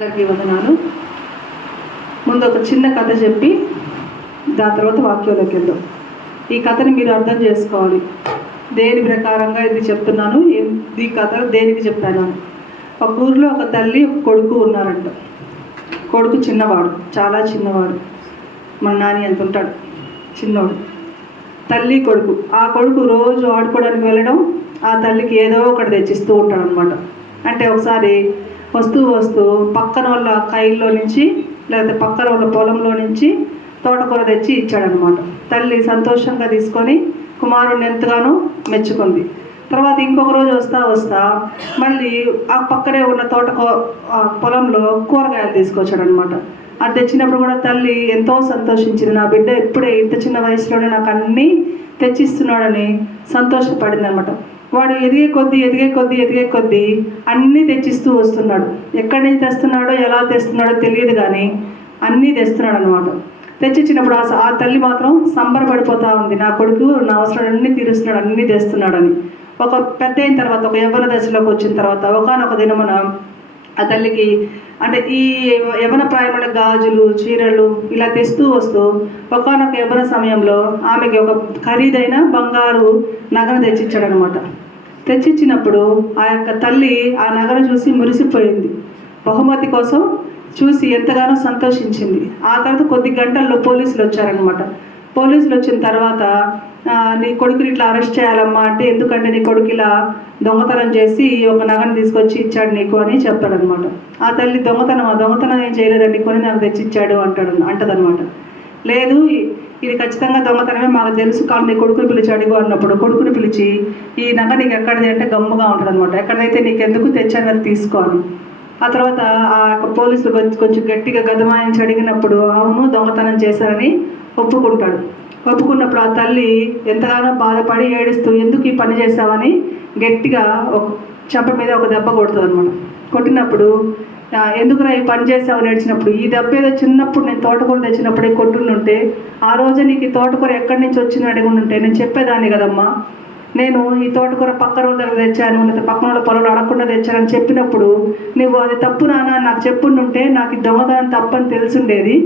అందరికీ వందనాలు. ముందు ఒక చిన్న కథ చెప్పి దాని తర్వాత వాక్యంలోకి వెళ్దాం. ఈ కథని మీరు అర్థం చేసుకోవాలి. దేని ప్రకారంగా ఇది చెప్తున్నాను, ఈ కథ దేనికి చెప్పాను. ఒక ఊరిలో ఒక తల్లి ఒక కొడుకు ఉన్నారంట. కొడుకు చిన్నవాడు, చాలా చిన్నవాడు, మన నాని ఎంత ఉంటాడు, చిన్నవాడు. తల్లి కొడుకు, ఆ కొడుకు రోజు ఆడుకోవడానికి వెళ్ళడం, ఆ తల్లికి ఏదో ఒకటి తెచ్చిస్తూ ఉంటాడు అనమాట. అంటే ఒకసారి వస్తూ పక్కన వాళ్ళ కైల్లో నుంచి లేకపోతే పక్కన వాళ్ళ పొలంలో నుంచి తోటకూర తెచ్చి ఇచ్చాడనమాట. తల్లి సంతోషంగా తీసుకొని కుమారుడిని ఎంతగానో మెచ్చుకుంది. తర్వాత ఇంకొక రోజు వస్తా మళ్ళీ ఆ పక్కనే ఉన్న పొలంలో కూరగాయలు తీసుకొచ్చాడనమాట. అది తెచ్చినప్పుడు కూడా తల్లి ఎంతో సంతోషించింది. నా బిడ్డ ఇప్పుడే ఇంత చిన్న వయసులోనే నాకు అన్నీ తెచ్చిస్తున్నాడని సంతోషపడింది అనమాట. వాడు ఎదిగే కొద్దీ అన్నీ తెచ్చిస్తూ వస్తున్నాడు. ఎక్కడి నుంచి తెస్తున్నాడో ఎలా తెస్తున్నాడో తెలియదు, కానీ అన్నీ తెస్తున్నాడు అనమాట. తెచ్చిచ్చినప్పుడు ఆ తల్లి మాత్రం సంబరపడిపోతూ ఉంది. నా కొడుకు నా అవసరం అన్నీ తీరుస్తున్నాడు, అన్నీ తెస్తున్నాడని. ఒక పెద్ద అయిన తర్వాత, ఒక యవ్వన దశలోకి వచ్చిన తర్వాత ఒకానొక దినమున ఆ తల్లికి అంటే ఈ యవ్వన ప్రాయమైన గాజులు, చీరలు ఇలా తెస్తూ వస్తూ ఒకానొక యవ్వన సమయంలో ఆమెకి ఒక ఖరీదైన బంగారు నగను తెచ్చిచ్చాడనమాట. తెచ్చిచ్చినప్పుడు ఆ యొక్క తల్లి ఆ నగను చూసి మురిసిపోయింది. బహుమతి కోసం చూసి ఎంతగానో సంతోషించింది. ఆ తర్వాత కొద్ది గంటల్లో పోలీసులు వచ్చారనమాట. పోలీసులు వచ్చిన తర్వాత నీ కొడుకుని ఇట్లా అరెస్ట్ చేయాలమ్మా అంటే, ఎందుకంటే నీ కొడుకు ఇలా దొంగతనం చేసి ఒక నగను తీసుకొచ్చి ఇచ్చాడు నీకు అని చెప్తాడనమాట. ఆ తల్లి దొంగతనం ఏం చేయలేదండి, కొని నాకు తెచ్చిచ్చాడు అంటదనమాట. లేదు, ఇది ఖచ్చితంగా దొంగతనమే, మాకు తెలుసు, కానీ నీ కొడుకుని పిలిచి అడుగు అన్నప్పుడు కొడుకుని పిలిచి ఈ నగ నీకు ఎక్కడిది అంటే గమ్ముగా ఉంటుంది అనమాట. ఎక్కడైతే నీకు ఎందుకు తెచ్చానని తీసుకోని. ఆ తర్వాత ఆ యొక్క పోలీసులు కొంచెం గట్టిగా గదమాయించి అడిగినప్పుడు అవును దొంగతనం చేశారని ఒప్పుకున్నప్పుడు ఆ తల్లి ఎంతగానో బాధపడి ఏడుస్తూ ఎందుకు ఈ పని చేశావని గట్టిగా ఒక చెంప మీద ఒక దెబ్బ కొడుతుంది అనమాట. కొట్టినప్పుడు ఎందుకురా ఈ పని చేసావు నేర్చినప్పుడు, ఈ దెబ్బ ఏదో చిన్నప్పుడు నేను తోటకూర తెచ్చినప్పుడే కొట్టుంటే, ఆ రోజు నీకు ఈ తోటకూర ఎక్కడి నుంచి వచ్చిందని అడుగుంటే నేను చెప్పేదాన్ని కదమ్మా. నేను ఈ తోటకూర పక్క రోజు దగ్గర తెచ్చాను, లేదా పక్కన వాళ్ళ పొలంలో అడగకుండా తెచ్చానని చెప్పినప్పుడు నువ్వు అది తప్పు నాన్న నాకు చెప్పుంటే నాకు ఈ దొంగతనం తప్పని తెలుసుండేది.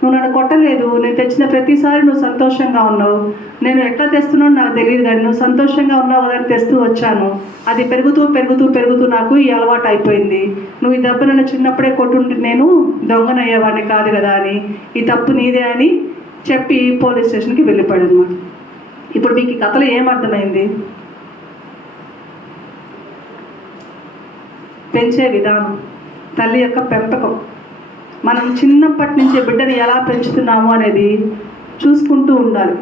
నువ్వు నన్ను కొట్టలేదు, నేను తెచ్చిన ప్రతిసారి నువ్వు సంతోషంగా ఉన్నావు. నేను ఎట్లా తెస్తున్నావు నాకు తెలియదు, కానీ నువ్వు సంతోషంగా ఉన్నావు కదా అని తెస్తూ వచ్చాను. అది పెరుగుతూ నాకు ఈ అలవాటు అయిపోయింది. నువ్వు ఈ దెబ్బ నన్ను చిన్నప్పుడే కొట్టుంటే నేను దొంగనయ్యేవాడిని కాదు కదా అని, ఈ తప్పు నీదే అని చెప్పి పోలీస్ స్టేషన్కి వెళ్ళిపోయాడు అనమాట. ఇప్పుడు మీకు ఈ కథలో ఏమర్థమైంది? పెంచే విధానం, తల్లి యొక్క పెంపకం. మనం చిన్నప్పటి నుంచి బిడ్డని ఎలా పెంచుతున్నాము అనేది చూసుకుంటూ ఉండాలి.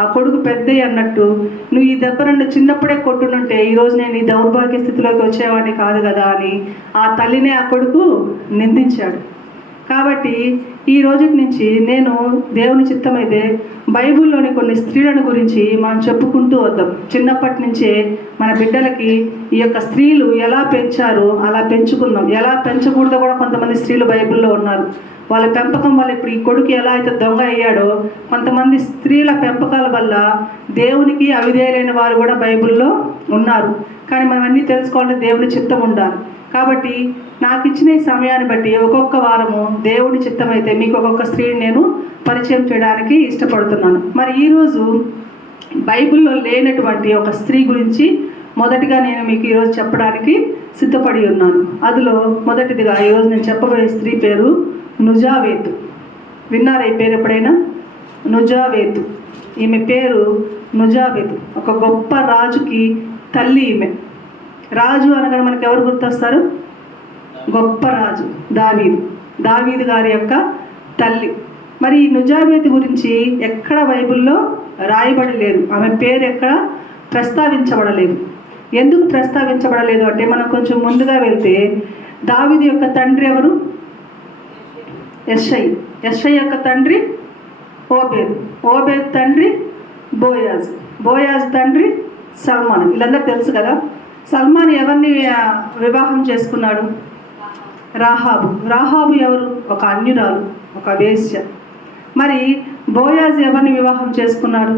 ఆ కొడుకు పెద్దయ్య అన్నట్టు నువ్వు ఈ దెబ్బ నన్ను చిన్నప్పుడే కొట్టుంటే ఈరోజు నేను ఈ దౌర్భాగ్య స్థితిలోకి వచ్చేవాడిని కాదు కదా అని ఆ తల్లినే ఆ కొడుకు నిందించాడు. కాబట్టి ఈ రోజు నుంచి నేను దేవుని చిత్తమైతే బైబిల్లోని కొన్ని స్త్రీలను గురించి మనం చెప్పుకుంటూ వద్దాం. చిన్నప్పటి నుంచే మన బిడ్డలకి ఈ యొక్క స్త్రీలు ఎలా పెంచారో అలా పెంచుకుందాం. ఎలా పెంచకూడదో కూడా కొంతమంది స్త్రీలు బైబిల్లో ఉన్నారు. వాళ్ళ పెంపకం వల్ల ఇప్పుడు ఈ కొడుకు ఎలా అయితే దొంగ అయ్యాడో, కొంతమంది స్త్రీల పెంపకాల వల్ల దేవునికి అవిధేయులైన వారు కూడా బైబిల్లో ఉన్నారు. కానీ మనం అన్నీ తెలుసుకోవాలంటే దేవుని చిత్తం ఉండాలి. కాబట్టి నాకు ఇచ్చిన ఈ సమయాన్ని బట్టి ఒక్కొక్క వారము దేవుని చిత్తమైతే మీకు ఒక్కొక్క స్త్రీని నేను పరిచయం చేయడానికి ఇష్టపడుతున్నాను. మరి ఈరోజు బైబిల్లో లేనటువంటి ఒక స్త్రీ గురించి మొదటిగా నేను మీకు ఈరోజు చెప్పడానికి సిద్ధపడి ఉన్నాను. అందులో మొదటిదిగా ఈరోజు నేను చెప్పబోయే స్త్రీ పేరు నుజావేతు. విన్నారా ఈ పేరు ఎప్పుడైనా? నుజావేతు. ఈమె పేరు నుజావేతు. ఒక గొప్ప రాజుకి తల్లి ఈమె. రాజు అనగా మనకు ఎవరు గుర్తొస్తారు? గొప్ప రాజు దావీదు గారి యొక్క తల్లి. మరి ఈ నుజావేతు గురించి ఎక్కడ బైబిల్లో రాయబడలేదు, ఆమె పేరు ఎక్కడ ప్రస్తావించబడలేదు. ఎందుకు ప్రస్తావించబడలేదు అంటే, మనం కొంచెం ముందుగా వెళ్తే దావీదు యొక్క తండ్రి ఎవరు? యెషై యొక్క తండ్రి ఓబేదు తండ్రి బోయాజు తండ్రి సల్మాన్. వీళ్ళందరూ తెలుసు కదా. సల్మాన్ ఎవరిని వివాహం చేసుకున్నాడు? రాహాబు ఎవరు? ఒక అన్యురాలు, ఒక వేశ్య. మరి బోయాజు ఎవరిని వివాహం చేసుకున్నాడు?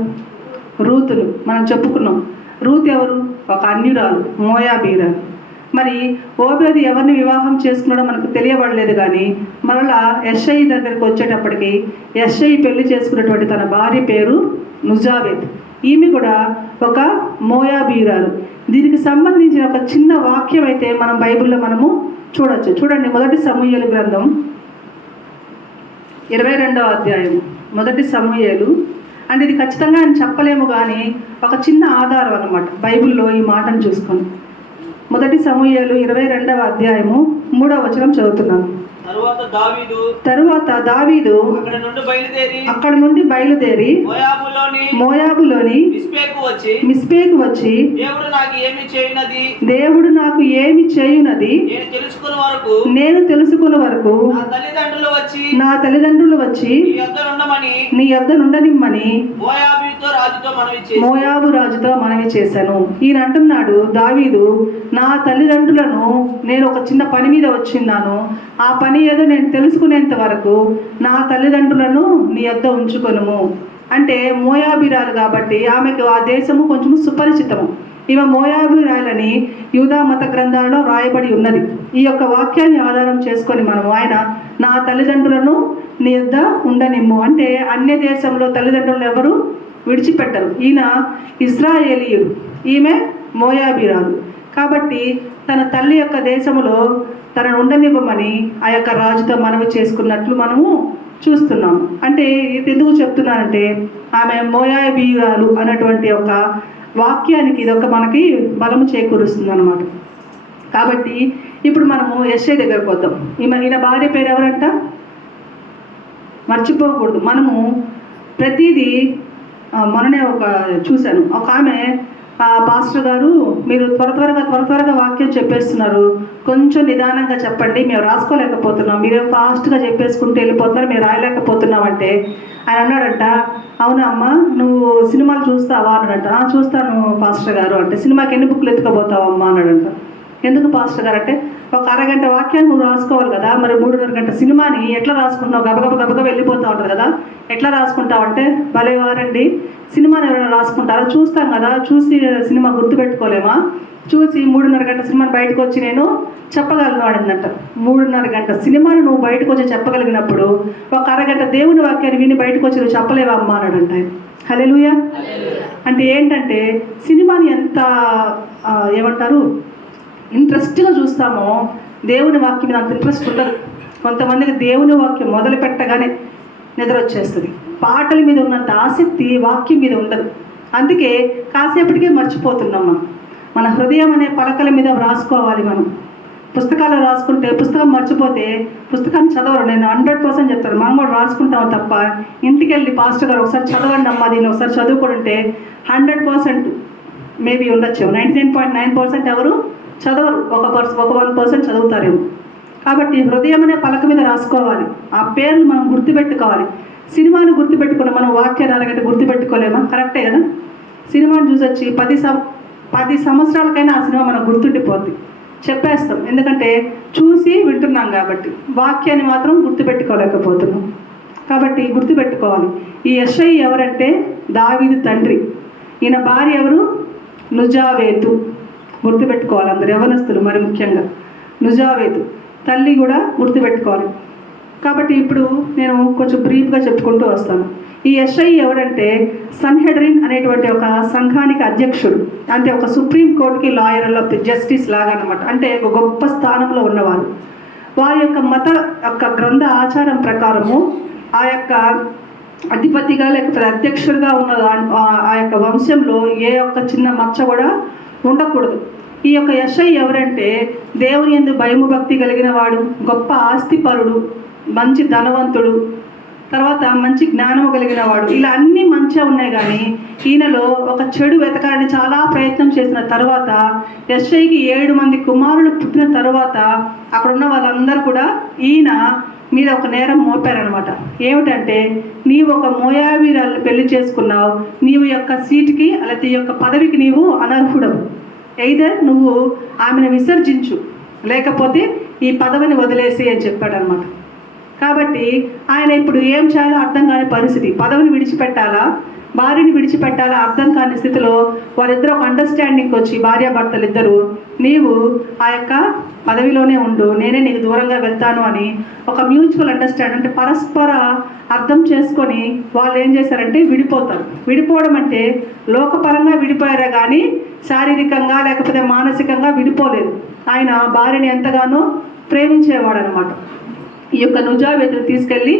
రూతులు. మనం చెప్పుకున్నాం. రూత్ ఎవరు? ఒక అన్యురాలు, మోయాబీరాలు. మరి ఓబేదు ఎవరిని వివాహం చేసుకున్నాడో మనకు తెలియబడలేదు, కానీ మరలా యెషయి దగ్గరికి వచ్చేటప్పటికి యెషయి పెళ్లి చేసుకున్నటువంటి తన భార్య పేరు నుజావేత్. ఈమె కూడా ఒక మోయాబీరాలు. దీనికి సంబంధించిన ఒక చిన్న వాక్యం అయితే మనం బైబిల్లో మనము చూడొచ్చు. చూడండి, 1 సమూయేలు గ్రంథం 22వ అధ్యాయం. 1 సమూయేలు అంటే ఇది ఖచ్చితంగా అని చెప్పలేము, కానీ ఒక చిన్న ఆధారం అన్నమాట బైబిల్లో ఈ మాటను చూసుకొని. 1 సమూయేలు 22వ అధ్యాయము 3వ వచనం చదువుతున్నాను. తరువాత దావీదు అక్కడ నుండి బయలుదేరి మోయాబులోని మిస్పేకు వచ్చి దేవుడు నాకు ఏమి చేయునది నేను తెలుసుకున్న వరకు నా తల్లిదండ్రులు వచ్చి నీ యొద్ద నుండనిమ్మని మోయాబు రాజుతో మనవి చేశాను. ఈయన అంటున్నాడు, దావీదు, నా తల్లిదండ్రులను నేను ఒక చిన్న పని మీద వచ్చిన్నాను, ఆ పని ఏదో నేను తెలుసుకునేంత వరకు నా తల్లిదండ్రులను నీ యొద్ద ఉంచుకొనుము. అంటే మోయాబీరాలు కాబట్టి ఆమెకు ఆ దేశము కొంచెం సుపరిచితము. ఈమె మోయాబీరాలని యూదా మత గ్రంథాలలో రాయబడి ఉన్నది. ఈ యొక్క వాక్యాన్ని ఆధారం చేసుకొని మనము ఆయన నా తల్లిదండ్రులను నీ యొద్ద ఉండనిమ్ము అంటే అన్య దేశంలో తల్లిదండ్రులు ఎవరు విడిచిపెట్టరు. ఈయన ఇశ్రాయేలీయుడు, ఈమె మోయాబీరాలు. కాబట్టి తన తల్లి యొక్క దేశములో తనను ఉండనివ్వమని ఆ యొక్క రాజుతో మనవి చేసుకున్నట్లు మనము చూస్తున్నాము. అంటే ఇది ఎందుకు చెప్తున్నానంటే ఆమె మోయాబీరాలు అన్నటువంటి ఒక వాక్యానికి ఇది ఒక మనకి బలము చేకూరుస్తుంది అన్నమాట. కాబట్టి ఇప్పుడు మనము యెషయి దగ్గరకు వద్దాం. ఈయన భార్య పేరు ఎవరంట? మర్చిపోకూడదు. మనము ప్రతిదీ మొన్ననే చూశాను, ఒక ఆమె పాస్టర్ గారు మీరు త్వరగా వాక్యం చెప్పేస్తున్నారు, కొంచెం నిదానంగా చెప్పండి, మేము రాసుకోలేకపోతున్నాం, మీరేం ఫాస్ట్గా చెప్పేసుకుంటూ వెళ్ళిపోతున్నారు, మేము రాయలేకపోతున్నాం అంటే ఆయన అన్నాడంట, అవునా అమ్మ నువ్వు సినిమాలు చూస్తావా అన్నాడంట. చూస్తాను పాస్టర్ గారు అంటే. సినిమాకి ఎన్ని బుక్లు ఎత్తుకోబోతావా అమ్మ అన్నాడంట. ఎందుకు పాస్టర్ గారు అంటే, ఒక అరగంట వాక్యాన్ని నువ్వు రాసుకోవాలి కదా, మరి 3.5 గంట సినిమాని ఎట్లా రాసుకుంటున్నావు, గబగబ వెళ్ళిపోతూ ఉంటుంది కదా, ఎట్లా రాసుకుంటావు అంటే, భలేవారండి, సినిమాని ఎవరైనా రాసుకుంటారా? చూస్తాం కదా, చూసి సినిమా గుర్తుపెట్టుకోలేమా? చూసి 3.5 గంట సినిమాని బయటకు వచ్చి నేను చెప్పగలను అడిందంట. 3.5 గంట సినిమాని నువ్వు బయటకు వచ్చి చెప్పగలిగినప్పుడు ఒక అరగంట దేవుని వాక్యాన్ని విని బయటకు వచ్చి నువ్వు చెప్పలేవా అమ్మా అన్నాడంట. హల్లెలూయా. అంటే ఏంటంటే సినిమాని ఎంత ఏమంటారు ఇంట్రెస్ట్గా చూస్తామో దేవుని వాక్యం మీద అంత ఇంట్రెస్ట్ ఉండదు. కొంతమందికి దేవుని వాక్యం మొదలు పెట్టగానే నిద్ర వచ్చేస్తుంది. పాటల మీద ఉన్నంత ఆసక్తి వాక్యం మీద ఉండదు. అందుకే కాసేపటికే మర్చిపోతున్నాం. మన హృదయం అనే పలకల మీద రాసుకోవాలి. మనం పుస్తకాలు రాసుకుంటే పుస్తకం మర్చిపోతే పుస్తకాన్ని చదవరు. నేను 100% చెప్తాను, మనం కూడా రాసుకుంటాము తప్ప ఇంటికి వెళ్ళి పాస్టర్ గారు ఒకసారి చదవండి అమ్మా దీన్ని ఒకసారి చదువుకుంటే 100% మేబీ ఉండొచ్చు, 99.9% ఎవరు చదవరు, ఒక 1% చదువుతారేమో. కాబట్టి హృదయం అనే పలక మీద రాసుకోవాలి, ఆ పేర్లు మనం గుర్తుపెట్టుకోవాలి. సినిమాను గుర్తుపెట్టుకున్న మనం వాక్యాన్ని అరగంట గుర్తుపెట్టుకోలేమా? కరెక్టే కదా. సినిమాని చూసి వచ్చి 10 సంవత్సరాలకైనా ఆ సినిమా మనకు గుర్తుండిపోద్ది, చెప్పేస్తాం. ఎందుకంటే చూసి వింటున్నాం కాబట్టి. వాక్యాన్ని మాత్రం గుర్తుపెట్టుకోలేకపోతున్నాం. కాబట్టి గుర్తుపెట్టుకోవాలి. ఈ యెషయి ఎవరంటే దావీదు తండ్రి. ఈయన భార్య ఎవరు? నుజావేతు. గుర్తుపెట్టుకోవాలి అందరు యవనస్తులు, మరి ముఖ్యంగా నుజావేతు. తల్లి కూడా గుర్తుపెట్టుకోవాలి. కాబట్టి ఇప్పుడు నేను కొంచెం బ్రీఫ్గా చెప్పుకుంటూ వస్తాను. ఈ యెషయి ఎవరంటే సన్హెడ్రిన్ అనేటువంటి ఒక సంఘానికి అధ్యక్షుడు. అంటే ఒక సుప్రీం కోర్టుకి లాయర్లో జస్టిస్ లాగా అన్నమాట. అంటే ఒక గొప్ప స్థానంలో ఉన్నవారు. వారి యొక్క మత యొక్క గ్రంథ ఆచారం ప్రకారము ఆ యొక్క అధిపతిగా లేకపోతే అధ్యక్షుడిగా ఉన్న ఆ యొక్క వంశంలో ఏ ఒక్క చిన్న మచ్చ కూడా ఉండకూడదు. ఈ యొక్క యెషయి ఎవరంటే దేవుని యందు భయము భక్తి కలిగిన వాడు, గొప్ప ఆస్తిపరుడు, మంచి ధనవంతుడు, తర్వాత మంచి జ్ఞానము కలిగిన వాడు. ఇలా అన్నీ మంచిగా ఉన్నాయి. కానీ ఈయనలో ఒక చెడు వెతకాలని చాలా ప్రయత్నం చేసిన తర్వాత యెషయికి 7 మంది కుమారులు పుట్టిన తర్వాత అక్కడ ఉన్న వాళ్ళందరూ కూడా ఈయన మీద ఒక నేరం మోపారనమాట. ఏమిటంటే నీవు ఒక మోయాబీరాలను పెళ్లి చేసుకున్నావు, నీవు యొక్క సీటుకి అలాగే ఈ యొక్క పదవికి నీవు అనర్హుడవు. ఎయిదర్ నువ్వు ఆమెను విసర్జించు, లేకపోతే ఈ పదవిని వదిలేసి అని చెప్పాడనమాట. కాబట్టి ఆయన ఇప్పుడు ఏం చేయాలో అర్థం కాని పరిస్థితి. పదవిని విడిచిపెట్టాలా, భార్యని విడిచిపెట్టాలా అర్థం కాని స్థితిలో వారిద్దరూ ఒక అండర్స్టాండింగ్కి వచ్చి భార్యాభర్తలు ఇద్దరు, నీవు ఆ యొక్క పదవిలోనే ఉండు, నేనే నీకు దూరంగా వెళ్తాను అని ఒక మ్యూచువల్ అండర్స్టాండింగ్, అంటే పరస్పర అర్థం చేసుకొని వాళ్ళు ఏం చేశారంటే విడిపోతారు. విడిపోవడం అంటే లోకపరంగా విడిపోయారే కానీ శారీరకంగా లేకపోతే మానసికంగా విడిపోలేదు. ఆయన భార్యని ఎంతగానో ప్రేమించేవాడు అనమాట. ఈ యొక్క నుజావేతుని తీసుకెళ్ళి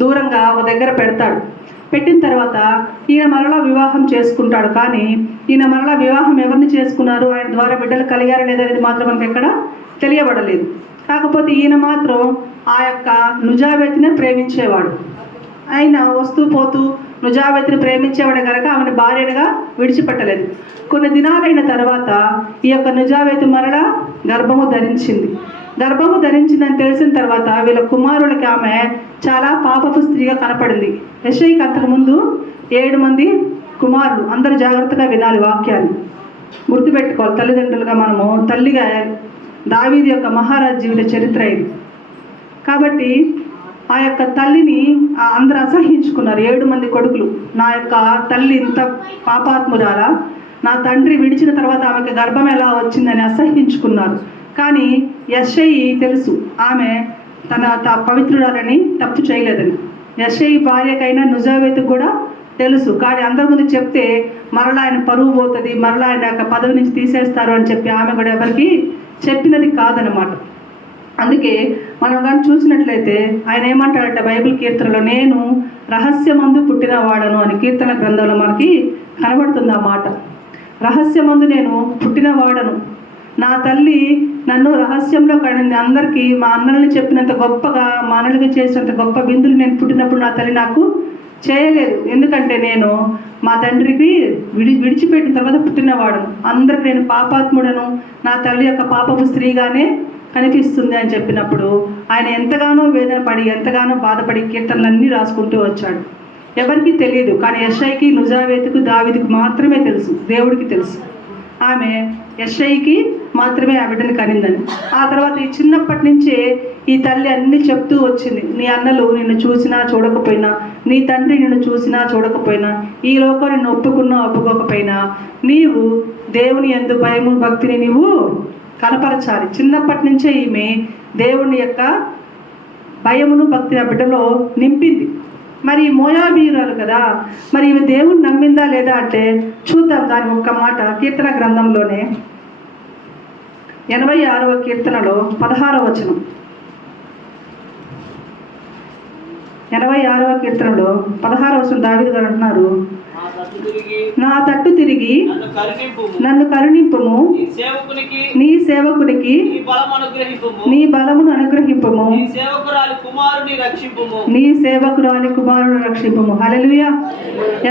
దూరంగా ఒక దగ్గర పెడతాడు. పెట్టిన తర్వాత ఈయన మరలా వివాహం చేసుకుంటాడు. కానీ ఈయన మరలా వివాహం ఎవరిని చేసుకున్నారు, ఆయన ద్వారా బిడ్డలు కలిగారా లేదనేది మాత్రం మనకి ఎక్కడ తెలియబడలేదు. కాకపోతే ఈయన మాత్రం ఆ యొక్క నుజావేతినే ప్రేమించేవాడు. ఆయన వస్తూ పోతూ నుజావేతిని ప్రేమించేవాడు కనుక ఆమెను భార్యగా విడిచిపెట్టలేదు. కొన్ని దినాలైన తర్వాత ఈ యొక్క నుజావేతి మరలా గర్భము ధరించింది. గర్భము ధరించిందని తెలిసిన తర్వాత వీళ్ళ కుమారులకి ఆమె చాలా పాపపు స్త్రీగా కనపడింది. యెషయికి అంతకుముందు 7 మంది కుమారులు. అందరూ జాగ్రత్తగా వినాలి, వాక్యాన్ని గుర్తుపెట్టుకోవాలి. తల్లిదండ్రులుగా మనము తల్లిగా దావీదు యొక్క మహారాజ్ జీవిత చరిత్ర ఇది. కాబట్టి ఆ యొక్క తల్లిని అందరూ అసహ్యించుకున్నారు. 7 మంది కొడుకులు. నా యొక్క తల్లి ఇంత పాపాత్మురాలా, నా తండ్రి విడిచిన తర్వాత ఆమెకు గర్భం ఎలా వచ్చిందని అసహ్యించుకున్నారు. కానీ యెషయి తెలుసు ఆమె తన పవిత్రురాలని తప్పు చేయలేదని. యెషయి భార్యకైనా నుజావేతుకు కూడా తెలుసు. కానీ అందరి ముందు చెప్తే మరలా ఆయన పరువు పోతుంది, మరలా ఆయన యొక్క పదవి నుంచి తీసేస్తారు అని చెప్పి ఆమె కూడా ఎవరికి చెప్పినది కాదనమాట. అందుకే మనం కానీ చూసినట్లయితే ఆయన ఏమంటాడంటే బైబిల్ కీర్తనలో, నేను రహస్యమందు పుట్టిన వాడను అని కీర్తన గ్రంథంలో మనకి కనబడుతుంది ఆ మాట. రహస్యమందు నేను పుట్టిన వాడను, నా తల్లి నన్ను రహస్యంలో కడింది. అందరికీ మా అన్నల్ని చెప్పినంత గొప్పగా, మా అన్నలకి చేసినంత గొప్ప విందులు నేను పుట్టినప్పుడు నా తల్లి నాకు చేయలేదు. ఎందుకంటే నేను మా తండ్రికి విడిచిపెట్టిన తర్వాత పుట్టినవాడను, అందరికి నేను పాపాత్ముడను, నా తల్లి యొక్క పాపపు స్త్రీగానే కనిపిస్తుంది అని చెప్పినప్పుడు ఆయన ఎంతగానో వేదన పడి, ఎంతగానో బాధపడి కీర్తనలన్నీ రాసుకుంటూ వచ్చాడు. ఎవరికి తెలియదు. కానీ యెషయికి, నుజావేతుకు, దావీదుకు మాత్రమే తెలుసు, దేవుడికి తెలుసు. ఆమె యెషయికి మాత్రమే ఆ బిడ్డని కనిందని. ఆ తర్వాత ఈ చిన్నప్పటి నుంచే ఈ తల్లి అన్నీ చెప్తూ వచ్చింది. నీ అన్నలు నిన్ను చూసినా చూడకపోయినా, నీ తండ్రి నిన్ను చూసినా చూడకపోయినా, ఈ లోకం నిన్ను ఒప్పుకున్నా ఒప్పుకోకపోయినా, నీవు దేవుని యందు భయము భక్తిని నీవు కనపరచాలి. చిన్నప్పటి నుంచే ఈమె దేవుని యొక్క భయమును భక్తి ఆ బిడ్డలో నింపింది. మరి మోయాబీయురాలు కదా, మరి ఈమె దేవుని నమ్మిందా లేదా అంటే చూద్దాం. దాని ఒక్క మాట కీర్తన గ్రంథంలోనే 86వ కీర్తనలో 16వ వచనం. 86వ కీర్తనలో 16వ వచనం దావీదు గారు అంటున్నారు, నా తట్టు తిరిగి నన్ను కరుణింపుము, నీ సేవకునికి నీ బలమును అనుగ్రహింపుము, నీ సేవకురాలి కుమారుని రక్షింపుము. హల్లెలూయా.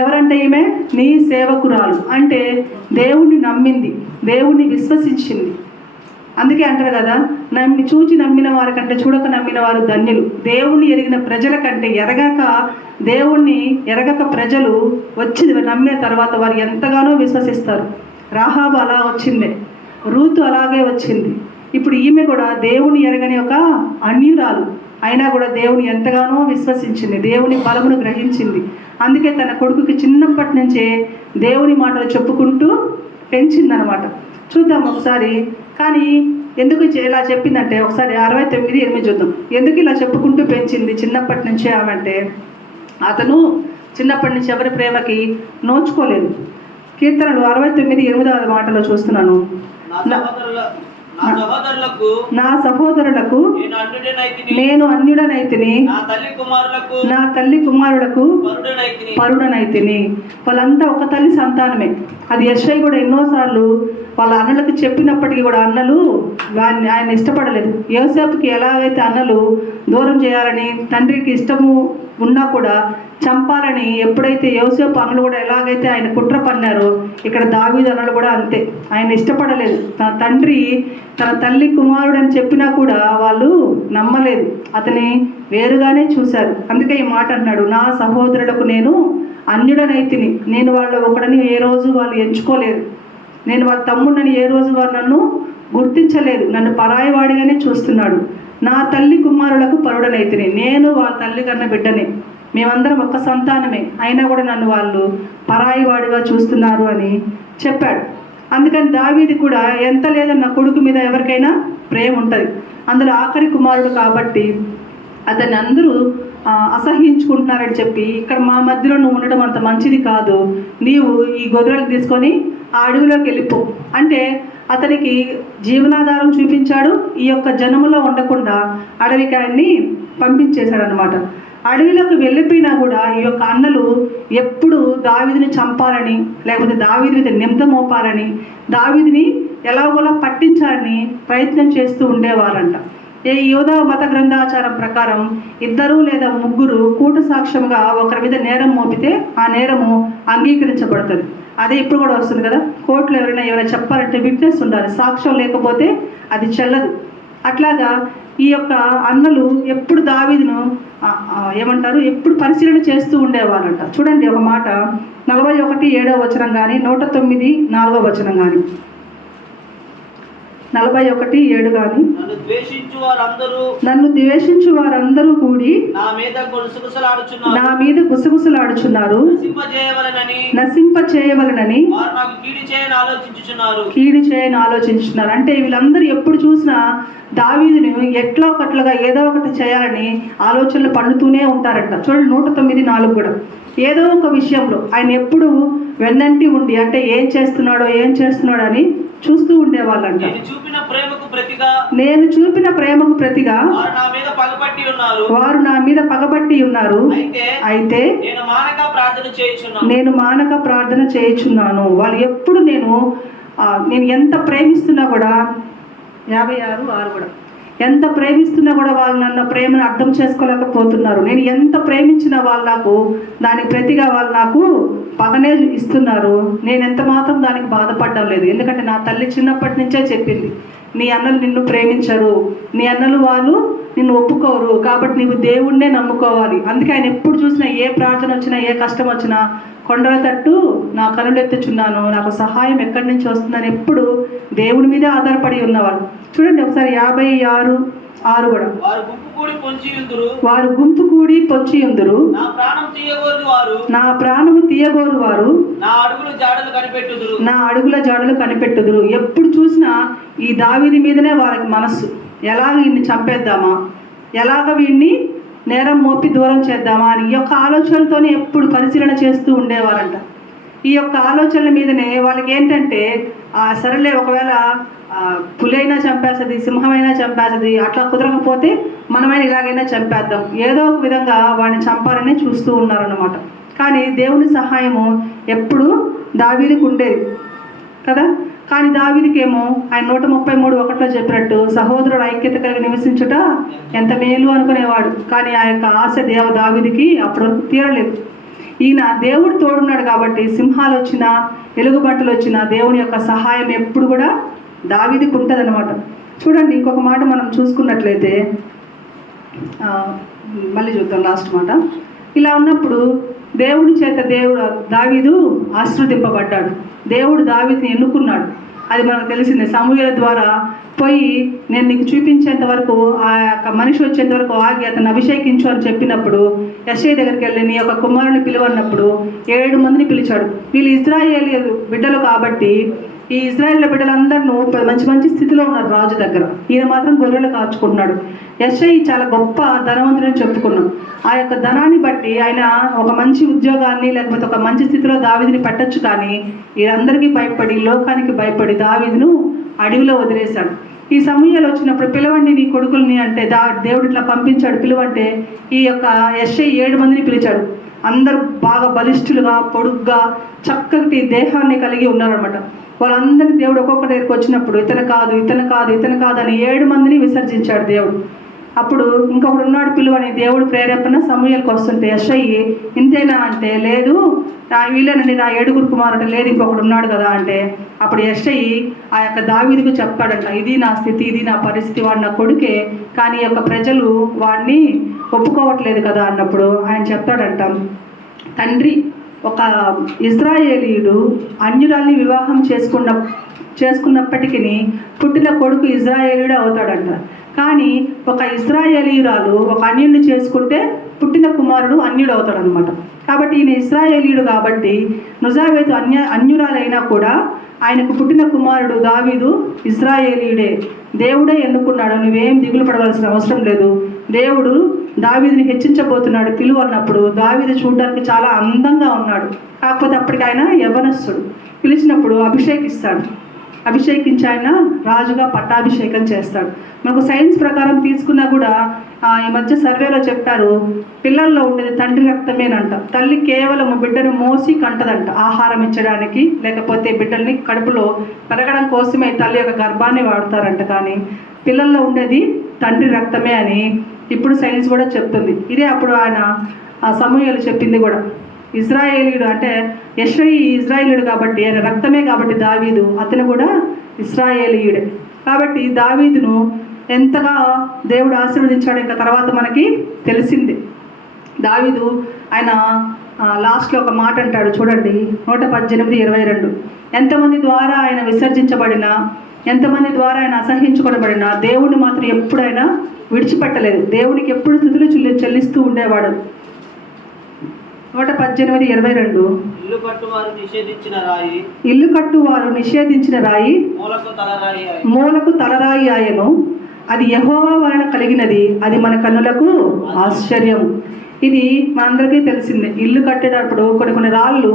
ఎవరంటే ఈమె నీ సేవకురాలు అంటే దేవుణ్ణి నమ్మింది, దేవుణ్ణి విశ్వసించింది. అందుకే అంటారు కదా, చూచి నమ్మిన వారి కంటే చూడక నమ్మిన వారు ధన్యులు. దేవుణ్ణి ఎరిగిన ప్రజల కంటే దేవుణ్ణి ఎరగక ప్రజలు వచ్చి నమ్మిన తర్వాత వారు ఎంతగానో విశ్వసిస్తారు. రాహాబు అలా వచ్చిందే, రూతు అలాగే వచ్చింది. ఇప్పుడు ఈమె కూడా దేవుని ఎరగని ఒక అన్యురాలు అయినా కూడా దేవుని ఎంతగానో విశ్వసించింది, దేవుని బలమును గ్రహించింది. అందుకే తన కొడుకుకి చిన్నప్పటి నుంచే దేవుని మాటలు చెప్పుకుంటూ పెంచిందనమాట. చూద్దాం ఒకసారి. కానీ ఎందుకు ఇలా చెప్పిందంటే ఒకసారి 69:8 చూద్దాం. ఎందుకు ఇలా చెప్పుకుంటూ పెంచింది చిన్నప్పటి నుంచే ఆమె అంటే, అతను చిన్నప్పటి నుంచి ఎవరి ప్రేమకి నోచుకోలేదు. కీర్తనలు 69:8 మాటలో చూస్తున్నాను, నా సహోదరులకు నేను అన్యుడనైతిని, నా తల్లి కుమారులకు పరుడనైతిని. వాళ్ళంతా ఒక తల్లి సంతానమే. అది యెషయి కూడా ఎన్నోసార్లు వాళ్ళ అన్నలకు చెప్పినప్పటికీ కూడా అన్నలు ఆయన ఇష్టపడలేదు. యోసేపుకి ఎలాగైతే అన్నలు దూరం చేయాలని తండ్రికి ఇష్టము ఉన్నా కూడా చంపాలని ఎప్పుడైతే యోసేపు అన్నలు కూడా ఎలాగైతే ఆయన కుట్ర పన్నారో, ఇక్కడ దావీదు అన్నలు కూడా అంతే. ఆయన ఇష్టపడలేదు. తన తండ్రి తన తల్లి కుమారుడు అని చెప్పినా కూడా వాళ్ళు నమ్మలేదు, అతని వేరుగానే చూశారు. అందుకే ఈ మాట అంటున్నాడు, నా సహోదరులకు నేను అన్యుడనైతిని. నేను వాళ్ళ ఒకడని ఏ రోజు వాళ్ళు ఎంచుకోలేదు, నేను వాళ్ళ తమ్ముడని ఏ రోజు వారు నన్ను గుర్తించలేదు, నన్ను పరాయివాడిగానే చూస్తున్నాడు. నా తల్లి కుమారులకు పరుడనైతిని, నేను వాళ్ళ తల్లి కన్నా బిడ్డని. మేమందరం ఒక్క సంతానమే, అయినా కూడా నన్ను వాళ్ళు పరాయి వాడిగా చూస్తున్నారు అని చెప్పాడు. అందుకని దావీదు కూడా ఎంత లేదన్న కొడుకు మీద ఎవరికైనా ప్రేమ ఉంటుంది. అందులో ఆఖరి కుమారుడు కాబట్టి అతన్ని అందరూ అసహ్యించుకుంటున్నారని చెప్పి, ఇక్కడ మా మధ్యలో నువ్వు ఉండడం అంత మంచిది కాదు, నీవు ఈ గొర్రెలు తీసుకొని ఆ అడవిలోకి వెళ్ళిపో అంటే అతనికి జీవనాధారం చూపించాడు. ఈ యొక్క జనములో ఉండకుండా అడవికి ఆయన్ని పంపించేశాడు అనమాట. అడవిలోకి వెళ్ళిపోయినా కూడా ఈ యొక్క అన్నలు ఎప్పుడు దావీదుని చంపాలని, లేకపోతే దావీదు మీద నింద మోపాలని, దావీదుని ఎలాగోలా పట్టించాలని ప్రయత్నం చేస్తూ ఉండేవారంట. ఈ యోధా మత గ్రంథాచారం ప్రకారం 2 లేదా 3 కూట సాక్ష్యంగా ఒకరి మీద నేరం మోపితే ఆ నేరము అంగీకరించబడుతుంది. అదే ఇప్పుడు కూడా వస్తుంది కదా, కోర్టులో ఎవరైనా చెప్పాలంటే విట్నెస్ ఉండాలి, సాక్ష్యం లేకపోతే అది చెల్లదు. అట్లాగా ఈ యొక్క అన్నలు ఎప్పుడు దావీదును ఎప్పుడు పరిశీలన చేస్తూ ఉండేవారంట. చూడండి ఒక మాట, 41:7 వచనం కానీ 109 4 వచనం కానీ, 41:7 కానీ, నన్ను ద్వేషించు వారందరూ కూడి నా మీద గుసగుసలాడుచున్నారు, నశింప చేయవలనని కీడు చేయని ఆలోచించున్నారు. అంటే వీళ్ళందరూ ఎప్పుడు చూసినా దావీదుని ఎట్లా ఒకట్లుగా ఏదో ఒకటి చేయాలని ఆలోచనలు పండుతూనే ఉంటారంట. చూడండి 109:4 కూడా ఏదో ఒక విషయంలో ఆయన ఎప్పుడు వెన్నంటి ఉండి అంటే ఏం చేస్తున్నాడో అని చూస్తూ ఉండేవాళ్ళంట. నేను చూపిన ప్రేమకు ప్రతిగా వారు నా మీద పగబట్టి ఉన్నారు, అయితే నేను మానక ప్రార్థన చేయుచున్నాను. వాళ్ళు ఎప్పుడు నేను ఎంత ప్రేమిస్తున్నా కూడా 56:6 కూడా ఎంత ప్రేమిస్తున్నా కూడా వాళ్ళు నన్ను ప్రేమను అర్థం చేసుకోలేకపోతున్నారు. నేను ఎంత ప్రేమించిన వాళ్ళు నాకు దానికి ప్రతిగా వాళ్ళు నాకు పగనే ఇస్తున్నారు. నేను ఎంత మాత్రం దానికి బాధపడడం లేదు. ఎందుకంటే నా తల్లి చిన్నప్పటి నుంచే చెప్పింది, నీ అన్నలు నిన్ను ప్రేమించరు, నీ అన్నలు వాళ్ళు నిన్ను ఒప్పుకోరు, కాబట్టి నీవు దేవుణ్ణే నమ్ముకోవాలి. అందుకే ఆయన ఎప్పుడు చూసినా ఏ ప్రార్థన వచ్చినా ఏ కష్టం వచ్చినా కొండల తట్టు నా కనులు ఎత్తుచున్నాను, నాకు సహాయం ఎక్కడి నుంచి వస్తుందని ఎప్పుడు దేవుడి మీదే ఆధారపడి ఉన్నవాళ్ళు. చూడండి ఒకసారి 56:6 కూడా, వారు గుంపు కూడి పొంచి ఉందురు, నా ప్రాణము తీయగోరు వారు నా అడుగుల జాడలు కనిపెట్టుదురు. ఎప్పుడు చూసినా ఈ దావీదు మీదనే వాళ్ళకి మనస్సు, ఎలాగ వీడిని చంపేద్దామా, ఎలాగ వీడిని నేరం మోపి దూరం చేద్దామా అని ఈ యొక్క ఆలోచనలతోనే ఎప్పుడు పరిశీలన చేస్తూ ఉండేవారంట. ఈ యొక్క ఆలోచనల మీదనే వాళ్ళకి ఏంటంటే సరేలే ఒకవేళ పులైనా చంపేస్తుంది, సింహమైనా చంపేస్తుంది, అట్లా కుదరకపోతే మనమైనా ఇలాగైనా చంపేద్దాం, ఏదో ఒక విధంగా వాడిని చంపాలని చూస్తూ ఉన్నారన్నమాట. కానీ దేవుని సహాయము ఎప్పుడు దావీదుకు ఉండేది కదా. కానీ దావీదుకేమో ఆయన 133:1 చెప్పినట్టు సహోదరుడు ఐక్యత కలిగి నివసించుట ఎంత మేలు అనుకునేవాడు. కానీ ఆ యొక్క ఆశ దావీదుకి అప్పటి వరకు తీరలేదు. ఈయన దేవుడు తోడున్నాడు కాబట్టి సింహాలు వచ్చినా ఎలుగుబంటలు వచ్చినా దేవుని యొక్క సహాయం ఎప్పుడు కూడా దావీదుకు ఉంటుంది అనమాట. చూడండి ఇంకొక మాట మనం చూసుకున్నట్లయితే, మళ్ళీ చూద్దాం లాస్ట్ మాట. ఇలా ఉన్నప్పుడు దేవుడి చేత దావీదు ఆశీర్వదింపబడ్డాడు. దేవుడు దావీదుని ఎన్నుకున్నాడు, అది మనకు తెలిసిందే. సమూయేలు ద్వారా పోయి నేను నీకు చూపించేంత వరకు ఆ యొక్క మనిషి వచ్చేంత వరకు ఆగి అతను అభిషేకించు అని చెప్పినప్పుడు యెషయా దగ్గరికి వెళ్ళి నీ యొక్క కుమారుని పిలువన్నప్పుడు 7 మందిని పిలిచాడు. వీళ్ళు ఇశ్రాయేలు బిడ్డలు కాబట్టి ఈ ఇశ్రాయేల్ బిడ్డలందరూ మంచి మంచి స్థితిలో ఉన్నారు రాజు దగ్గర, ఈయన మాత్రం గొర్రెలు కాచుకుంటున్నాడు. యెషయా చాలా గొప్ప ధనవంతుడని చెప్పుకున్నాం. ఆ యొక్క ధనాన్ని బట్టి ఆయన ఒక మంచి ఉద్యోగాన్ని లేకపోతే ఒక మంచి స్థితిలో దావీదుని పెట్టచ్చు. కానీ వీరందరికీ భయపడి లోకానికి భయపడి దావీదును అడవిలో వదిలేశాడు. ఈ సమూయేలు వచ్చినప్పుడు పిలవండి నీ కొడుకుల్ని అంటే దేవుడు ఇట్లా పంపించాడు. పిలువంటే ఈ యొక్క యెషయా 7 మందిని పిలిచాడు. అందరూ బాగా బలిష్ఠులుగా పొడుగ్గా చక్కటి దేహాన్ని కలిగి ఉన్నారనమాట. వాళ్ళందరినీ దేవుడు ఒక్కొక్క దగ్గరికి వచ్చినప్పుడు ఇతను కాదు అని 7 మందిని విసర్జించాడు దేవుడు. అప్పుడు ఇంకొకడు ఉన్నాడు పిలువని దేవుడు ప్రేరేపణ సమూయేలుకి వస్తుంటే యెషయా ఇంతేనా అంటే లేదు వీళ్ళేనండి నా 7 కుమారుడు, లేదు ఇంకొకడు ఉన్నాడు కదా అంటే అప్పుడు యెషయా ఆ యొక్క దావీదుకు చెప్పాడంట, ఇది నా స్థితి, ఇది నా పరిస్థితి, వాడు నా కొడుకే, కానీ ఈ యొక్క ప్రజలు వాడిని ఒప్పుకోవట్లేదు కదా అన్నప్పుడు ఆయన చెప్తాడంట, తండ్రి ఒక ఇశ్రాయేలీయుడు అన్యురాల్ని వివాహం చేసుకున్నప్పటికీ పుట్టిన కొడుకు ఇశ్రాయేలీయుడు అవుతాడంట. కానీ ఒక ఇశ్రాయేలీయురాలు ఒక అన్యుడిని చేసుకుంటే పుట్టిన కుమారుడు అన్యుడు అవుతాడు అనమాట. కాబట్టి ఈయన ఇశ్రాయేలీయుడు కాబట్టి నుజావేతు అన్యురాలైనా కూడా ఆయనకు పుట్టిన కుమారుడు దావీదు ఇశ్రాయేలీయుడే. దేవుడే ఎన్నుకున్నాడు, నువ్వేం దిగులు పడవలసిన అవసరం లేదు. దేవుడు దావీదుని హెచ్చించబోతున్నాడు పిలువ అన్నప్పుడు దావీదు చూడడానికి చాలా అందంగా ఉన్నాడు. కాకపోతే అప్పటికి ఆయన యవ్వనస్తుడు. పిలిచినప్పుడు అభిషేకించి ఆయన రాజుగా పట్టాభిషేకం చేస్తాడు. మనకు సైన్స్ ప్రకారం తీసుకున్నా కూడా ఈ మధ్య సర్వేలో చెప్పారు, పిల్లల్లో ఉండేది తండ్రి రక్తమేనంట. తల్లి కేవలం బిడ్డను మోసి కంటదంట, ఆహారం ఇచ్చడానికి లేకపోతే బిడ్డల్ని కడుపులో పెరగడం కోసమే తల్లి యొక్క గర్భాన్ని వాడతారంట. కానీ పిల్లల్లో ఉండేది తండ్రి రక్తమే అని ఇప్పుడు సైన్స్ కూడా చెప్తుంది. ఇదే అప్పుడు ఆయన సమూయేలు చెప్పింది కూడా. ఇశ్రాయేలీయుడు అంటే యెషయి ఇశ్రాయేలీయుడు కాబట్టి ఆయన రక్తమే కాబట్టి దావీదు అతను కూడా ఇశ్రాయేలీయుడే. కాబట్టి దావీదును ఎంతగా దేవుడు ఆశీర్వదించాడు ఇంకా తర్వాత మనకి తెలిసింది. దావీదు ఆయన లాస్ట్లో ఒక మాట అంటాడు చూడండి, 118:22. ఎంతమంది ద్వారా ఆయన విసర్జించబడినా, ఎంతమంది ద్వారా ఆయన అసహించుకొనబడినా దేవుడిని మాత్రం ఎప్పుడైనా విడిచిపెట్టలేదు. దేవునికి ఎప్పుడు స్తుతులు చెల్లిస్తూ ఉండేవాడు. 118:22. ఇల్లు కట్టువారు నిషేధించిన రాయి మూలకు తలరాయి ఆయను. అది యెహోవా వలన కలిగినది, అది మన కన్నులకు ఆశ్చర్యం. ఇది మనందరికీ తెలిసిందే. ఇల్లు కట్టేటప్పుడు కొన్ని రాళ్ళు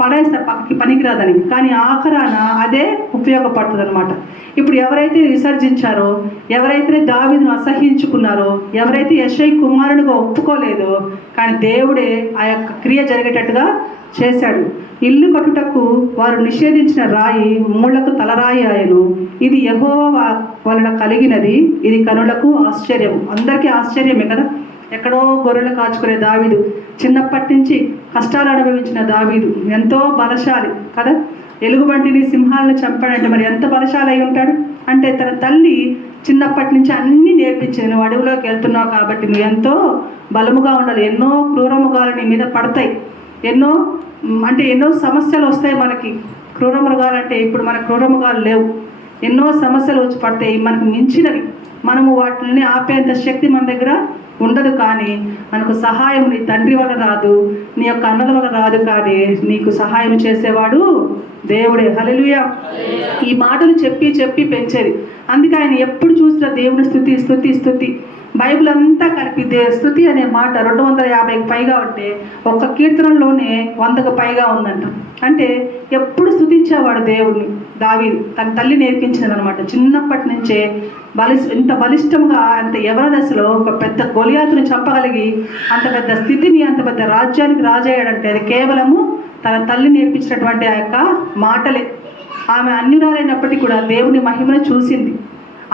పడేస్తారు పక్కకి, పనికిరాదని, కానీ ఆఖరాన అదే ఉపయోగపడుతుంది అనమాట. ఇప్పుడు ఎవరైతే విసర్జించారో, ఎవరైతే దావీదును అసహించుకున్నారో, ఎవరైతే యెషయి కుమారునిగా ఒప్పుకోలేదో, కానీ దేవుడే ఆ యొక్క క్రియ జరిగేటట్టుగా చేశాడు. ఇల్లు కట్టుటకు వారు నిషేధించిన రాయి మూలకు తలరాయి ఆయను. ఇది యెహోవా వలన కలిగినది, ఇది కనులకు ఆశ్చర్యం. అందరికీ ఆశ్చర్యమే కదా. ఎక్కడో గొర్రెలు కాచుకునే దావీదు, చిన్నప్పటి నుంచి కష్టాలు అనుభవించిన దావీదు ఎంతో బలశాలి కదా. ఎలుగుబంటిని సింహాలను చంపాడంటే మరి ఎంత బలశాలి అయి ఉంటాడు. అంటే తన తల్లి చిన్నప్పటి నుంచి అన్నీ నేర్పించింది. నువ్వు అడవిలోకి వెళ్తున్నావు కాబట్టి నువ్వు ఎంతో బలముగా ఉండాలి. ఎన్నో క్రూరమృగాలు నీ మీద పడతాయి, ఎన్నో సమస్యలు వస్తాయి మనకి. క్రూరమృగాలంటే ఇప్పుడు మన క్రూరమృగాలు లేవు, ఎన్నో సమస్యలు వచ్చి పడతాయి మనకు మించినవి. మనము వాటిని ఆపేంత శక్తి మన దగ్గర ఉండదు. కానీ మనకు సహాయం నీ తండ్రి వల్ల రాదు, నీ యొక్క అన్నల వల్ల రాదు, కానీ నీకు సహాయం చేసేవాడు దేవుడే. హల్లెలూయా. ఈ మాటలు చెప్పి పెంచేది. అందుకే ఆయన ఎప్పుడు చూసినా దేవుని స్తుతి. బైబిల్ అంతా కలిపి స్తుతి అనే మాట 250కి పైగా ఉంటే ఒక్క కీర్తనలోనే 100కు పైగా ఉందంట. అంటే ఎప్పుడు స్తుతించేవాడు దేవుడిని. దావీదు తన తల్లి నేర్పించినది అనమాట. చిన్నప్పటి నుంచే ఎంత బలిష్టంగా, అంత యవన దశలో ఒక పెద్ద గొలియాతుని చంపగలిగి అంత పెద్ద స్థితిని, అంత పెద్ద రాజ్యానికి రాజయ్యాడంటే అది కేవలము తన తల్లి నేర్పించినటువంటి ఆ యొక్క మాటలే. ఆమె అన్యురాలైనప్పటికీ కూడా దేవుని మహిమను చూసింది.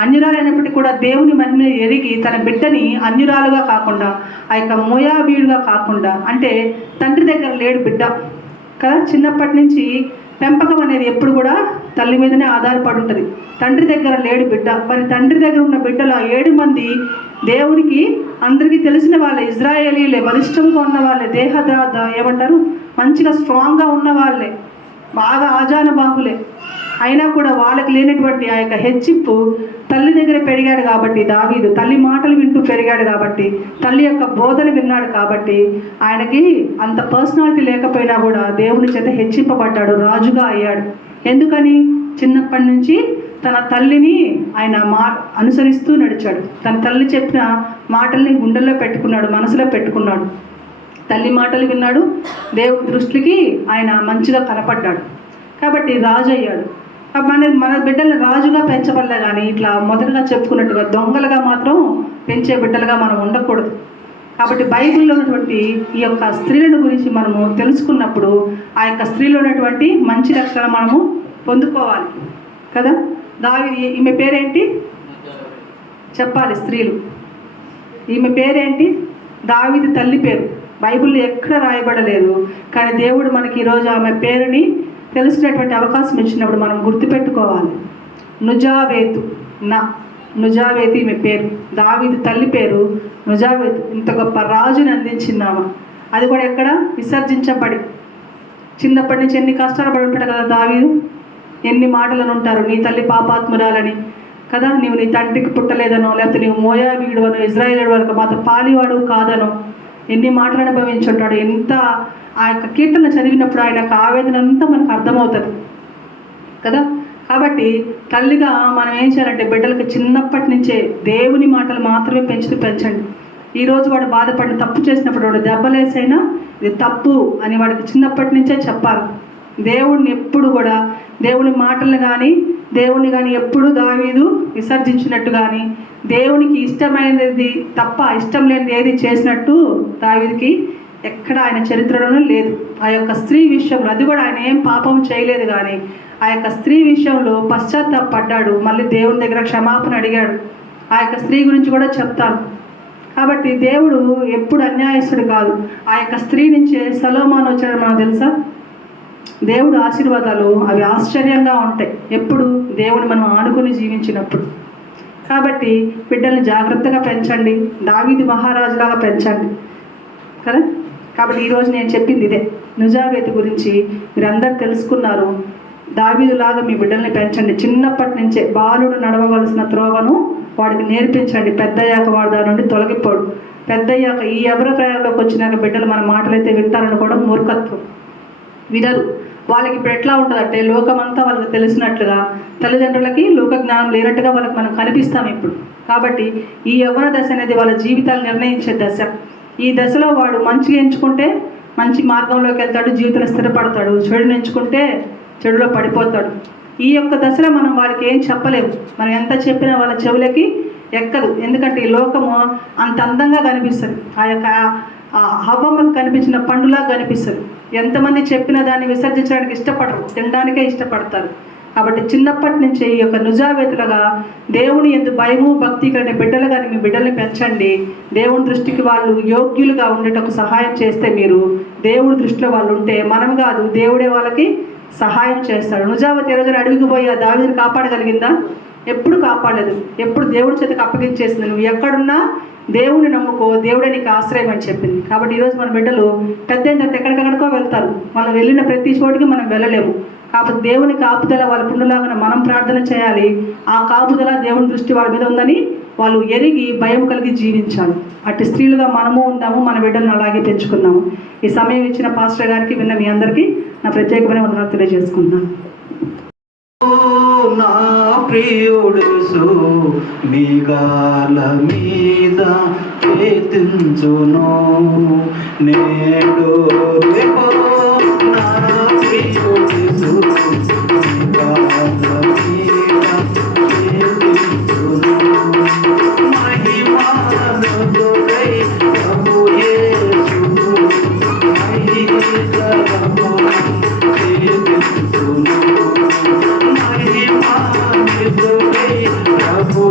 అన్యురాలైనప్పటికీ కూడా దేవుని మహిమను ఎరిగి తన బిడ్డని అన్యురాలుగా కాకుండా, ఆ యొక్క మోయాబీయుడుగా కాకుండా, అంటే తండ్రి దగ్గర లేడు బిడ్డ కదా. చిన్నప్పటి నుంచి పెంపకం అనేది ఎప్పుడు కూడా తల్లి మీదనే ఆధారపడి ఉంటుంది. తండ్రి దగ్గర లేడు బిడ్డ. మరి తండ్రి దగ్గర ఉన్న బిడ్డలు 7 మంది దేవునికి అందరికీ తెలిసిన వాళ్ళే, ఇజ్రాయేలీలే, బలిష్టంగా ఉన్న వాళ్ళే, ఏమంటారు మంచిగా స్ట్రాంగ్గా ఉన్న వాళ్ళే, బాగా ఆజానుబాహులే. అయినా కూడా వాళ్ళకి లేనటువంటి ఆ యొక్క హెచ్చింపు తల్లి దగ్గర పెరిగాడు కాబట్టి, దావీదు తల్లి మాటలు వింటూ పెరిగాడు కాబట్టి, తల్లి యొక్క బోధన విన్నాడు కాబట్టి ఆయనకి అంత పర్సనాలిటీ లేకపోయినా కూడా దేవుని చేత హెచ్చింపబడ్డాడు, రాజుగా అయ్యాడు. ఎందుకని? చిన్నప్పటి నుంచి తన తల్లిని ఆయన అనుసరిస్తూ నడిచాడు. తన తల్లి చెప్పిన మాటల్ని గుండెల్లో పెట్టుకున్నాడు, మనసులో పెట్టుకున్నాడు. తల్లి మాటలు విన్నాడు, దేవుని దృష్టికి ఆయన మంచిగా కనపడ్డాడు కాబట్టి రాజు అయ్యాడు. మన బిడ్డల్ని రాజుగా పెంచబడలే, కానీ ఇట్లా మొదటగా చెప్పుకున్నట్టుగా దొంగలుగా మాత్రం పెంచే బిడ్డలుగా మనం ఉండకూడదు. కాబట్టి బైబిల్లో ఉన్నటువంటి ఈ యొక్క స్త్రీలను గురించి మనము తెలుసుకున్నప్పుడు ఆ యొక్క స్త్రీలో ఉన్నటువంటి మంచి లక్షణాలు మనము పొందుకోవాలి కదా. ఈమె పేరేంటి చెప్పాలి స్త్రీలు. ఈమె పేరేంటి? దావీదు తల్లి పేరు. బైబిల్లో ఎక్కడ రాయబడలేదు, కానీ దేవుడు మనకి ఈరోజు ఆమె పేరుని తెలుసుకునేటువంటి అవకాశం ఇచ్చినప్పుడు మనం గుర్తుపెట్టుకోవాలి. నుజావేతు ఈమె పేరు. దావీదు తల్లి పేరు నుజావేతు. ఇంత గొప్ప రాజుని అందించిందామా, అది కూడా ఎక్కడ? విసర్జించబడి. చిన్నప్పటి నుంచి ఎన్ని కష్టాలు పడి ఉంటాడు కదా దావీదు. ఎన్ని మాటలను ఉంటారు, నీ తల్లి పాపాత్మురాలని కదా, నీవు నీ తండ్రికి పుట్టలేదనో, లేకపోతే నీవు మోయాబీయుడు అనో, ఇజ్రాయేలు వరకు మాత్రం పాలివాడు కాదనో, ఎన్ని మాటలు అనుభవించుంటాడు. ఎంత ఆ యొక్క కీర్తన చదివినప్పుడు ఆయన యొక్క ఆవేదన అంతా మనకు అర్థమవుతుంది కదా. కాబట్టి తల్లిగా మనం ఏం చేయాలంటే బిడ్డలకు చిన్నప్పటి నుంచే దేవుని మాటలు మాత్రమే పెంచండి. ఈరోజు వాడు బాధపడిన తప్పు చేసినప్పుడు వాడు దెబ్బలేసైనా ఇది తప్పు అని వాడికి చిన్నప్పటి నుంచే చెప్పాలి. దేవుడిని ఎప్పుడు కూడా దేవుని మాటలను కానీ ఎప్పుడు దావీదు విసర్జించినట్టు కానీ దేవునికి ఇష్టమైనది తప్ప ఇష్టం లేనిది ఏది చేసినట్టు దావీదుకి ఎక్కడ ఆయన చరిత్రలోనూ లేదు. ఆ యొక్క స్త్రీ విషయంలో అది కూడా ఆయన ఏం పాపం చేయలేదు, కానీ ఆ యొక్క స్త్రీ విషయంలో పశ్చాత్తాపడ్డాడు. మళ్ళీ దేవుని దగ్గర క్షమాపణ అడిగాడు. ఆ యొక్క స్త్రీ గురించి కూడా చెప్తాను. కాబట్టి దేవుడు ఎప్పుడు అన్యాయస్తుడు కాదు. ఆ యొక్క స్త్రీ నుంచే సొలొమోను వచ్చాడు మనకు తెలుసా. దేవుడు ఆశీర్వాదాలు అవి ఆశ్చర్యంగా ఉంటాయి ఎప్పుడు దేవుని మనం ఆనుకుని జీవించినప్పుడు. కాబట్టి బిడ్డల్ని జాగ్రత్తగా పెంచండి, దావీదు మహారాజులాగా పెంచండి కదా. కాబట్టి ఈరోజు నేను చెప్పింది ఇదే. నుజావేతు గురించి మీరందరూ తెలుసుకున్నారు. దావీదులాగా మీ బిడ్డల్ని పెంచండి. చిన్నప్పటి నుంచే బాలుడు నడవవలసిన త్రోవను వాడికి నేర్పించండి. పెద్దయ్యాక వాడు దాని నుండి తొలగిపోడు. పెద్దయ్యాక ఈ ఎవరి ప్రయాణంలోకి వచ్చినాక బిడ్డలు మన మాటలైతే వింటారనుకోవడం మూర్ఖత్వం. వినరు. వాళ్ళకి ఇప్పుడు ఎట్లా ఉంటుందంటే లోకమంతా వాళ్ళకి తెలిసినట్లుగా, తల్లిదండ్రులకి లోక జ్ఞానం లేనట్టుగా వాళ్ళకి మనం కనిపిస్తాం ఇప్పుడు. కాబట్టి ఈ యవ్వన దశ అనేది వాళ్ళ జీవితాలు నిర్ణయించే దశ. ఈ దశలో వాడు మంచిగా ఎంచుకుంటే మంచి మార్గంలోకి వెళ్తాడు, జీవితంలో స్థిరపడతాడు. చెడుని ఎంచుకుంటే చెడులో పడిపోతాడు. ఈ యొక్క దశలో మనం వాడికి ఏం చెప్పలేము. మనం ఎంత చెప్పినా వాళ్ళ చెవులకి ఎక్కదు. ఎందుకంటే ఈ లోకము అంత అందంగా కనిపిస్తుంది. ఆ యొక్క హవ్వమ్మకు కనిపించిన పండులా కనిపిస్తుంది. ఎంతమంది చెప్పినా దాన్ని విసర్జించడానికి ఇష్టపడరు, తినడానికే ఇష్టపడతారు. కాబట్టి చిన్నప్పటి నుంచి ఈ యొక్క నుజావేతులుగా దేవుని యందు భయము భక్తి కలిగిన బిడ్డలు కానీ మీ బిడ్డల్ని పెంచండి. దేవుని దృష్టికి వాళ్ళు యోగ్యులుగా ఉండేటకు సహాయం చేస్తే, మీరు దేవుడి దృష్టిలో వాళ్ళు ఉంటే, మనం కాదు దేవుడే వాళ్ళకి సహాయం చేస్తాడు. నుజావతి ఈ రోజున అడవికి పోయి ఆ దావీదుని కాపాడగలిగిందా? ఎప్పుడు కాపాడలేదు. ఎప్పుడు దేవుడి చేతికి అప్పగించేసింది. నువ్వు ఎక్కడున్నా దేవుడిని నమ్ముకో, దేవుడే నీకు ఆశ్రయం అని చెప్పింది. కాబట్టి ఈరోజు మన బిడ్డలు పెద్ద అయిన తర్వాత ఎక్కడికెక్కడికో వెళ్తారు. మనం వెళ్ళిన ప్రతి చోటికి మనం వెళ్ళలేము. కాబట్టి దేవుని కాపుదల వాళ్ళ పుండులాగా మనం ప్రార్థన చేయాలి. ఆ కాపుదల దేవుని దృష్టి వాళ్ళ మీద ఉందని వాళ్ళు ఎరిగి భయం కలిగి జీవించాలి. అటు స్త్రీలుగా మనము ఉందాము, మన బిడ్డలను అలాగే పెంచుకుందాము. ఈ సమయం ఇచ్చిన పాస్టర్ గారికి, విన్న మీ అందరికీ నా ప్రత్యేకమైన వందనాలు తెలియజేసుకుంటున్నాను. నా ప్రియుడుసు మేఘాల మీద చేతించును నేడు రేపో. నా ప్రియుడుసు మేఘాల మీద చేతించును మహిమానుడై ప్రభు యేసు మహిమను చేతించును ప్రభు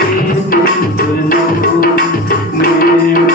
యేసు మహిమను చేతించును.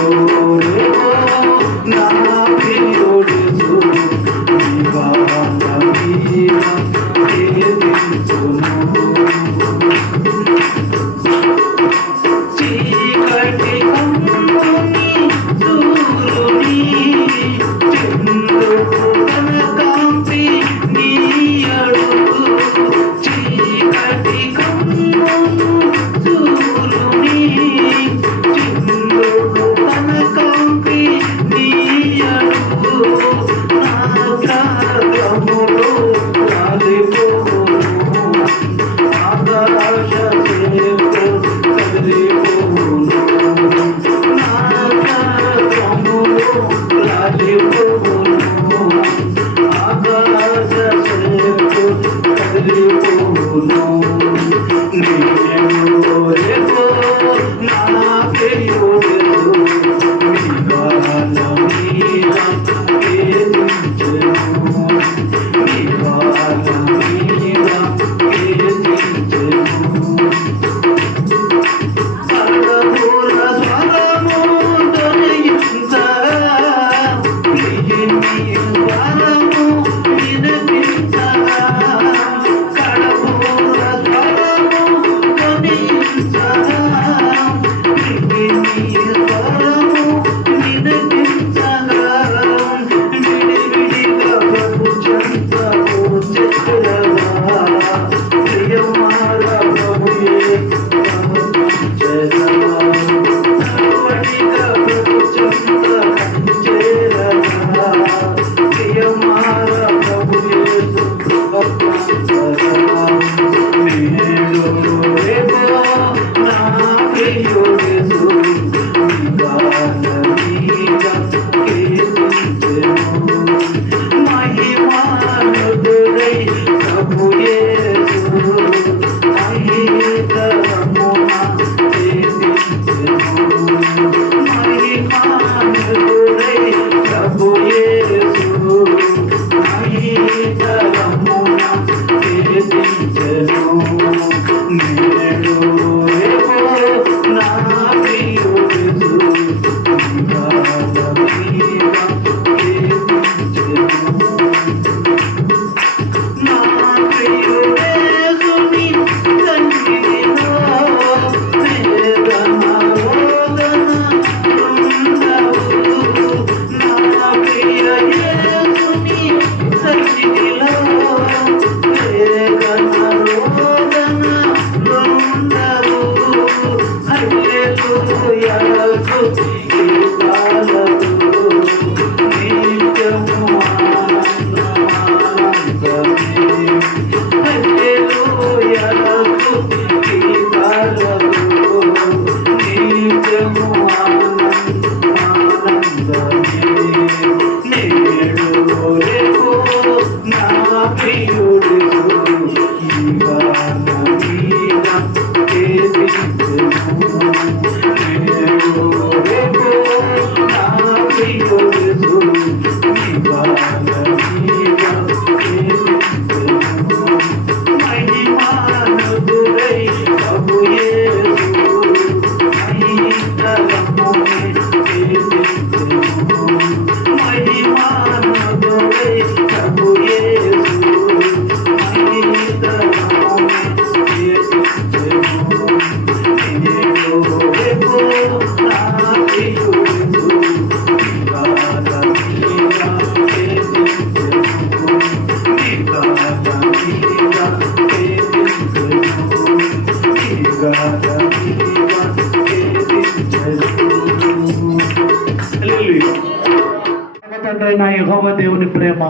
అయిన యెహోవా దేవుని ప్రేమ,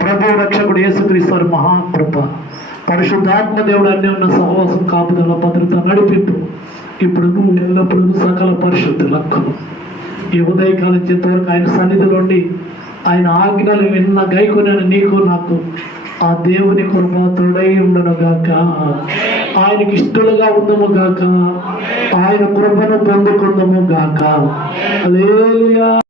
ప్రభు రక్షకుడు యేసుక్రీస్తు వారి మహాకృప, పరిశుద్ధాత్మ దేవుడు అన్ని ఉన్న సహవాసం, కాపుదల, భద్రత, నడిపింపు ఇప్పుడు ఎల్లప్పుడూ సకల పరిశుద్ధులకు ఈ ఉదయకాలం చేతవరకు ఆయన సన్నిధిలో ఉండి ఆయన ఆజ్ఞలు విన్న గైకొన నీకు నాకు ఆ దేవుని కృప తోడై ఉండను గాక. ఆయనకి ఇష్టలుగా ఉందము గాక. ఆయన కృపను పొందుకుందము గాక. హల్లెలూయా.